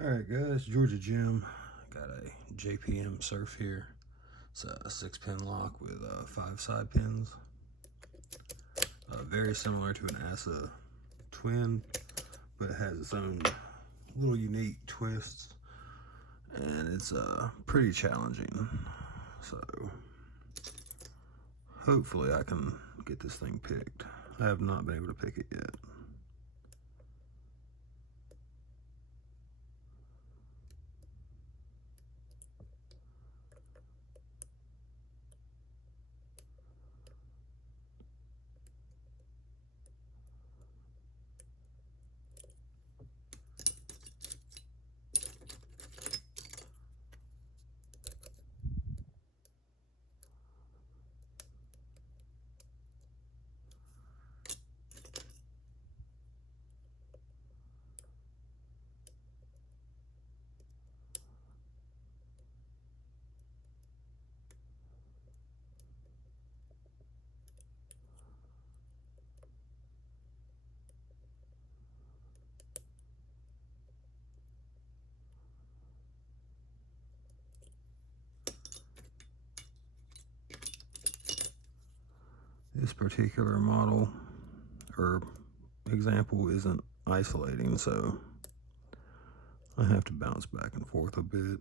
Alright guys, Georgia Jim. Got a JPM surf here. It's a 6-pin lock with 5 side pins. Very similar to an ASA twin, but it has its own little unique twists, and it's pretty challenging. So hopefully I can get this thing picked. I have not been able to pick it yet. This particular model or example isn't isolating, so I have to bounce back and forth a bit.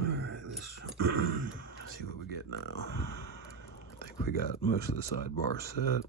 Alright, let's see what we get now. I think we got most of the sidebar set.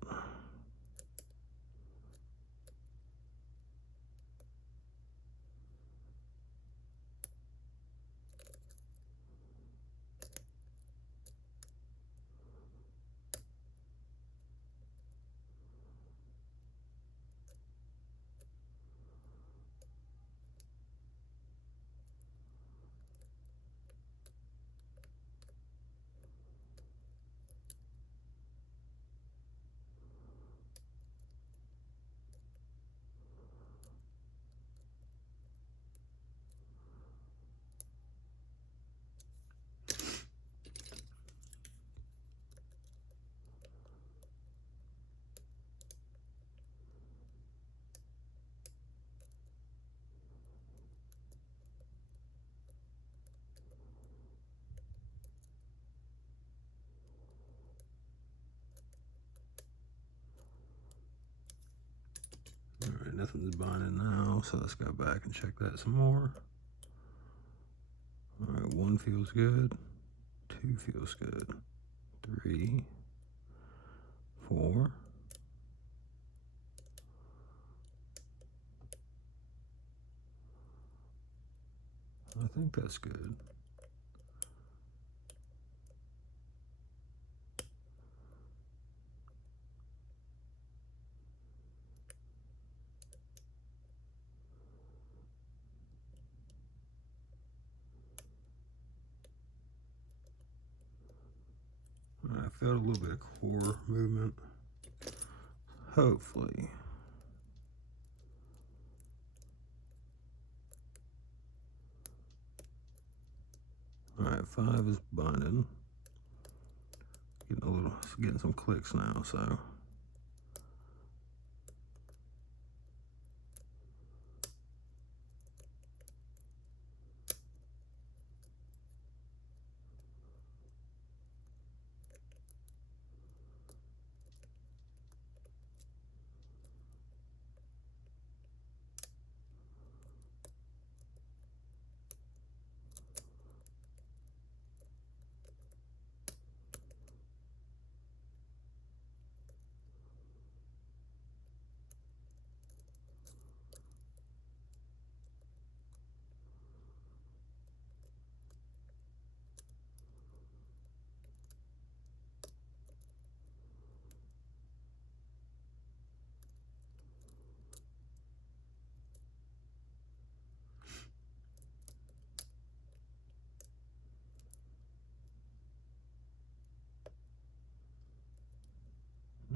Alright, nothing's binding now, so let's go back and check that some more. Alright, 1 feels good, 2 feels good, 3, 4. I think that's good. I felt a little bit of core movement. Hopefully All right, 5 is binding. Getting some clicks now, so.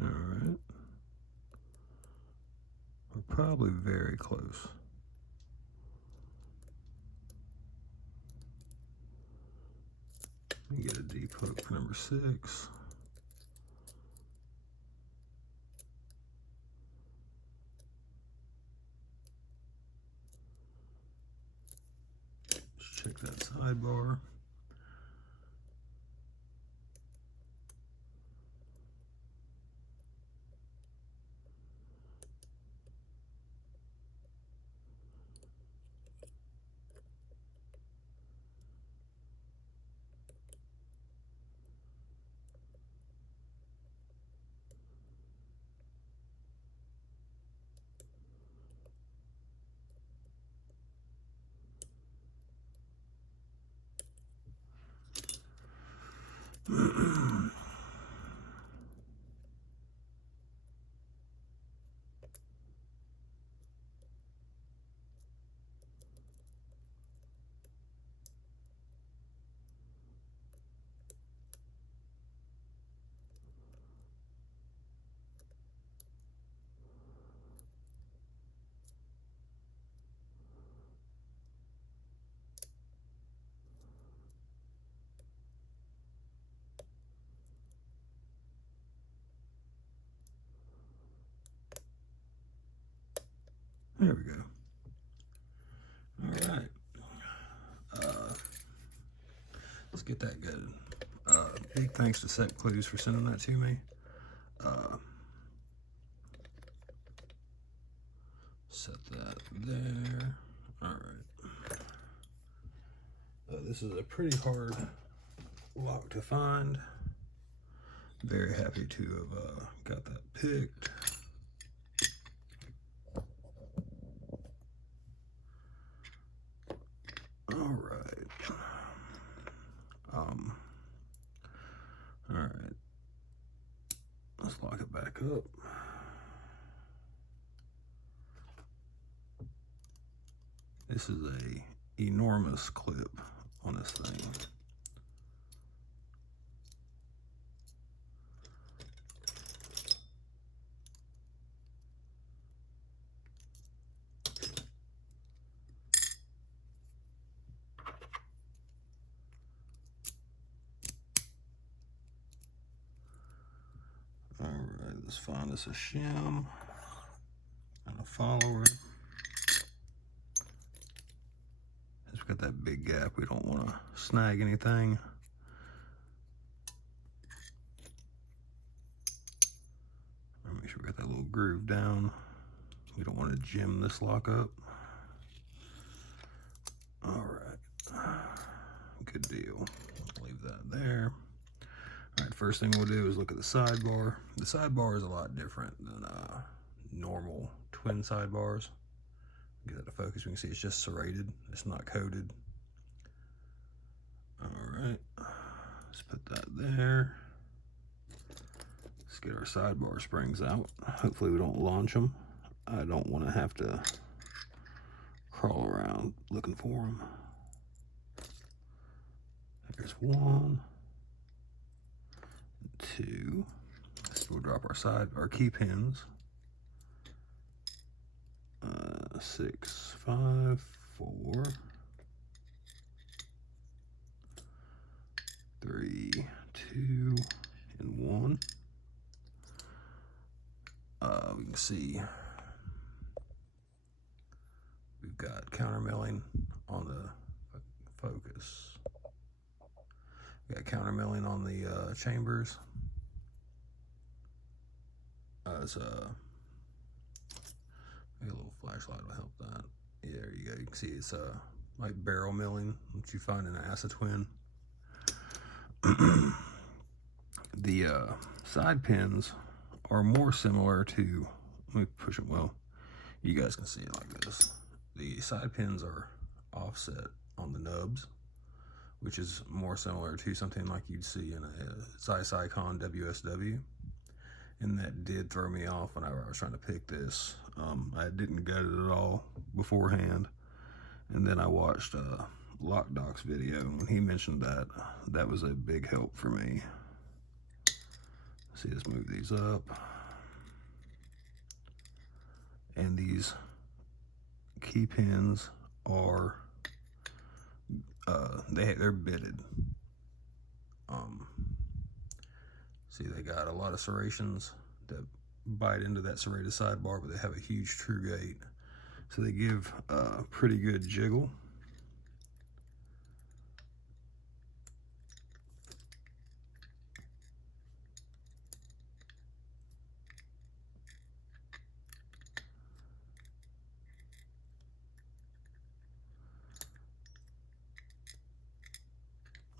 All right. We're probably very close. Let me get a deep hook for number 6. Let's check that sidebar. There we go. All right. Let's get that good. Big thanks to Set Clues for sending that to me. Set that there. All right. This is a pretty hard lock to find. Very happy to have got that picked. All right. All right. Let's lock it back up. This is a enormous clip on this thing. All right, let's find us a shim and a follower. As we got that big gap, we don't want to snag anything. Make sure we got that little groove down. We don't want to jam this lock up. All right, good deal. Leave that there. All right, first thing we'll do is look at the sidebar. The sidebar is a lot different than normal twin sidebars. Get that to focus. We can see it's just serrated. It's not coated. All right, let's put that there. Let's get our sidebar springs out. Hopefully we don't launch them. I don't want to have to crawl around looking for them. There's 1, 2. So we'll drop our key pins. 6, 5, 4. 3, 2, and 1. We can see we've got counter milling on the focus. We got counter milling on the chambers. Maybe a little flashlight will help that. Yeah, there you go. You can see it's like barrel milling, which you find in an acetwin. The side pins are more similar to, let me push it well, you guys can see it like this. The side pins are offset on the nubs, which is more similar to something like you'd see in a Zeiss Icon WSW. And that did throw me off whenever I was trying to pick this. I didn't get it at all beforehand. And then I watched LockDoc's video, and when he mentioned that, that was a big help for me. See, let's move these up. And these key pins are, they're bitted. See, they got a lot of serrations that bite into that serrated sidebar, but they have a huge true gate. So they give a pretty good jiggle.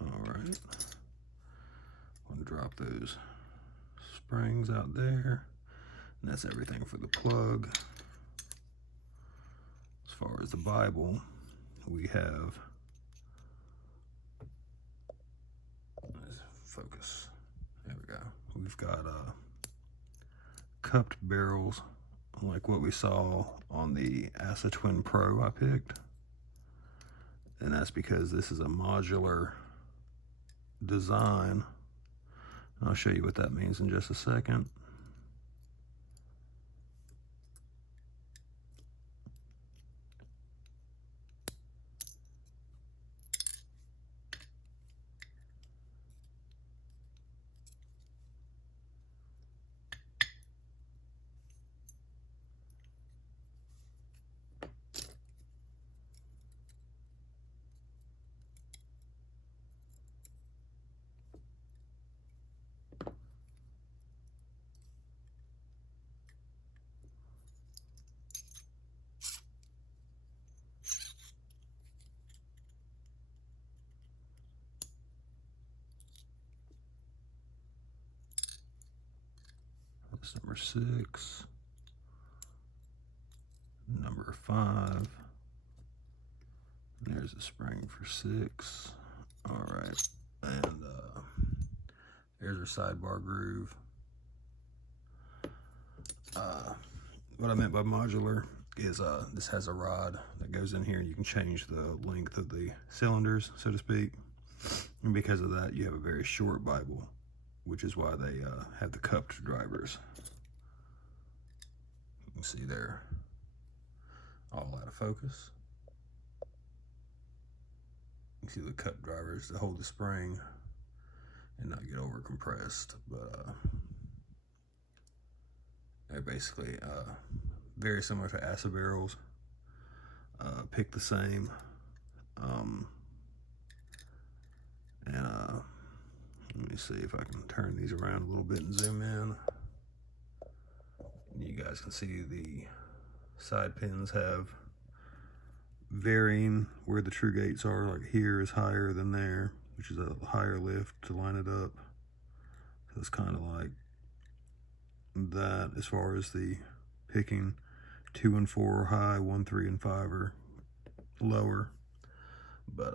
Alright. I'm going to drop those springs out there. And that's everything for the plug. As far as the Bible, we have, let's focus, there we go. We've got cupped barrels like what we saw on the Acetwin Pro I picked. And that's because this is a modular design. I'll show you what that means in just a second. That's number 6, number 5. There's a spring for 6. All right, and there's our sidebar groove. What I meant by modular is this has a rod that goes in here, and you can change the length of the cylinders, so to speak. And because of that, you have a very short Bible, which is why they have the cupped drivers. You can see they're all out of focus. You can see the cupped drivers to hold the spring and not get over compressed, but they're basically very similar to acid barrels. Pick the same. Let me see if I can turn these around a little bit and zoom in. And you guys can see the side pins have varying where the true gates are. Like here is higher than there, which is a higher lift to line it up. So it's kind of like that as far as the picking. 2 and 4 are high, 1, 3, and 5 are lower. But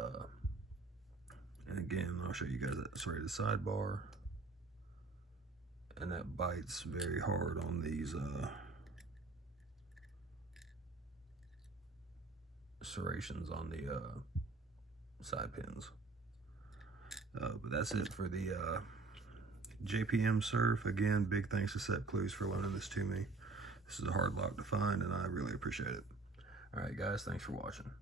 and again, I'll show you guys that serrated sidebar, and that bites very hard on these serrations on the side pins. But that's it for the JPM Surf. Again, big thanks to Set Clues for loaning this to me. This is a hard lock to find, and I really appreciate it. All right, guys, thanks for watching.